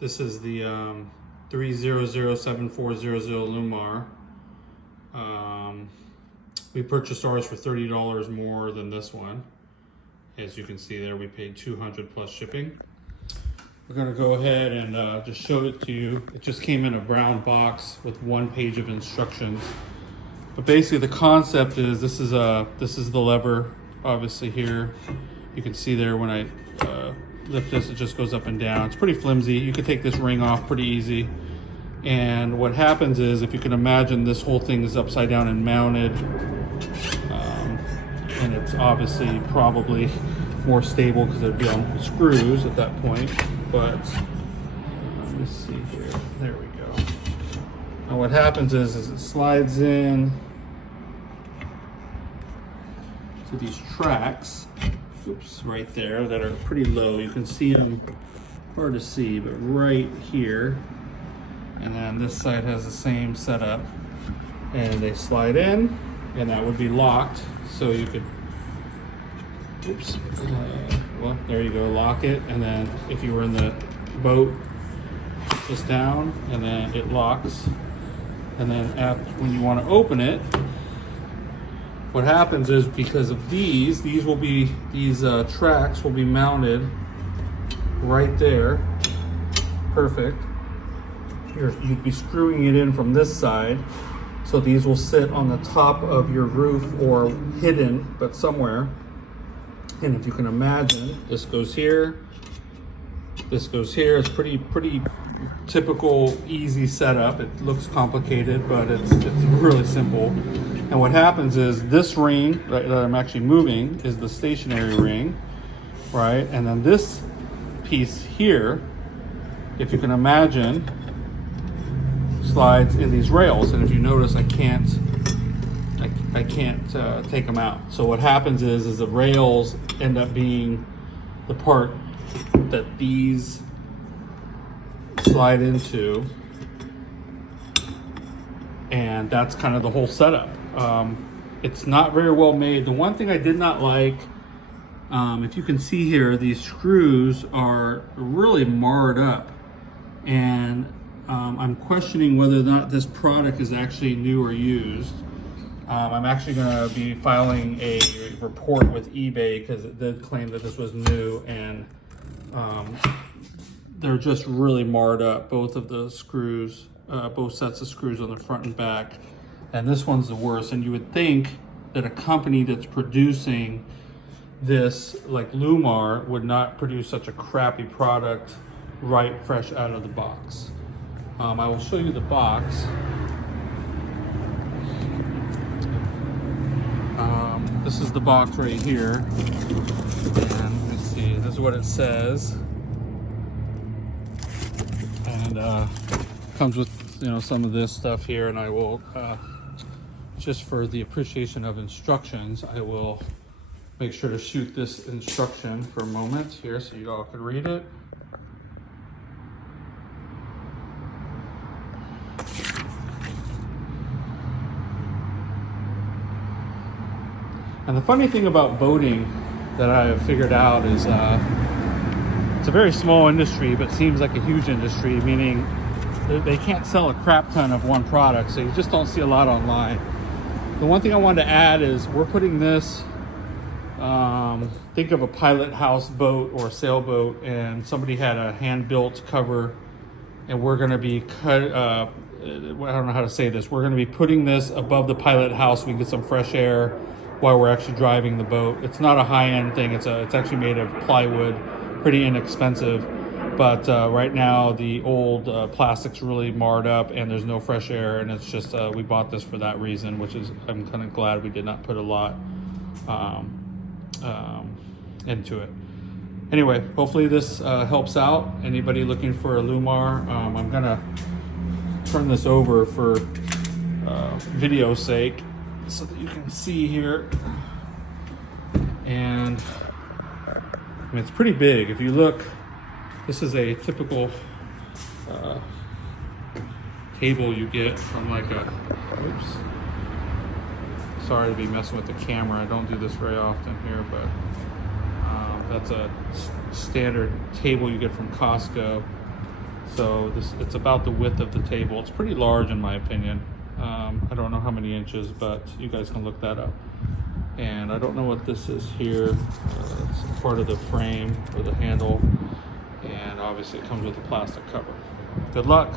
This is the 3007400 Lewmar. We purchased ours for $30 more than this one. As you can see there, we paid $200 plus shipping. We're gonna go ahead and just show it to you. It just came in a brown box with 1 page of instructions. But basically the concept is, this is the lever, obviously here. You can see there when I lift this, it just goes up and down. It's pretty flimsy. You can take this ring off pretty easy. And what happens is, if you can imagine, this whole thing is upside down and mounted. And it's obviously probably more stable because it'd be on screws at that point. But let me see here. There we go. And what happens is it slides in to these tracks. Oops, right there, that are pretty low. You can see them, hard to see, but right here. And then this side has the same setup. And they slide in, and that would be locked. So you could, oops, well, there you go, lock it. And then if you were in the boat, just down, and then it locks. And then when you want to open it, what happens is, because of these tracks will be mounted right there. Perfect. You'd be screwing it in from this side. So these will sit on the top of your roof, or hidden, but somewhere. And if you can imagine, this goes here, this goes here. It's pretty typical, easy setup. It looks complicated, but it's really simple. And what happens is, this ring that I'm actually moving is the stationary ring, right? And then this piece here, if you can imagine, slides in these rails. And if you notice, I can't take them out. So what happens is the rails end up being the part that these slide into, and that's kind of the whole setup. It's not very well made. The one thing I did not like, if you can see here, these screws are really marred up, and I'm questioning whether or not this product is actually new or used. I'm actually going to be filing a report with eBay because it did claim that this was new, and they're just really marred up, both of the screws, both sets of screws on the front and back. And this one's the worst. And you would think that a company that's producing this, like Lewmar, would not produce such a crappy product right fresh out of the box. I will show you the box. This is the box right here. And let's see, this is what it says. And comes with, some of this stuff here, and I will, just for the appreciation of instructions, I will make sure to shoot this instruction for a moment here so you all can read it. And the funny thing about boating that I have figured out is it's a very small industry, but seems like a huge industry, meaning they can't sell a crap ton of one product, so you just don't see a lot online. The one thing I wanted to add is, we're putting this, think of a pilot house boat or sailboat, and somebody had a hand-built cover, and we're going to be I don't know how to say this, we're going to be putting this above the pilot house so we can get some fresh air while we're actually driving the boat. It's not a high-end thing. It's actually made of plywood, pretty inexpensive. But right now the old plastic's really marred up, and there's no fresh air, and it's just we bought this for that reason, which is, I'm kind of glad we did not put a lot into it. Anyway, hopefully this helps out anybody looking for a Lewmar. I'm gonna turn this over for video sake, so that you can see here. And I mean, it's pretty big. If you look, this is a typical cable you get from like a, oops, sorry to be messing with the camera. I don't do this very often here, but that's a standard cable you get from Costco. So it's about the width of the table. It's pretty large in my opinion. I don't know how many inches, but you guys can look that up. And I don't know what this is here. It's part of the frame or the handle. And obviously it comes with a plastic cover. Good luck.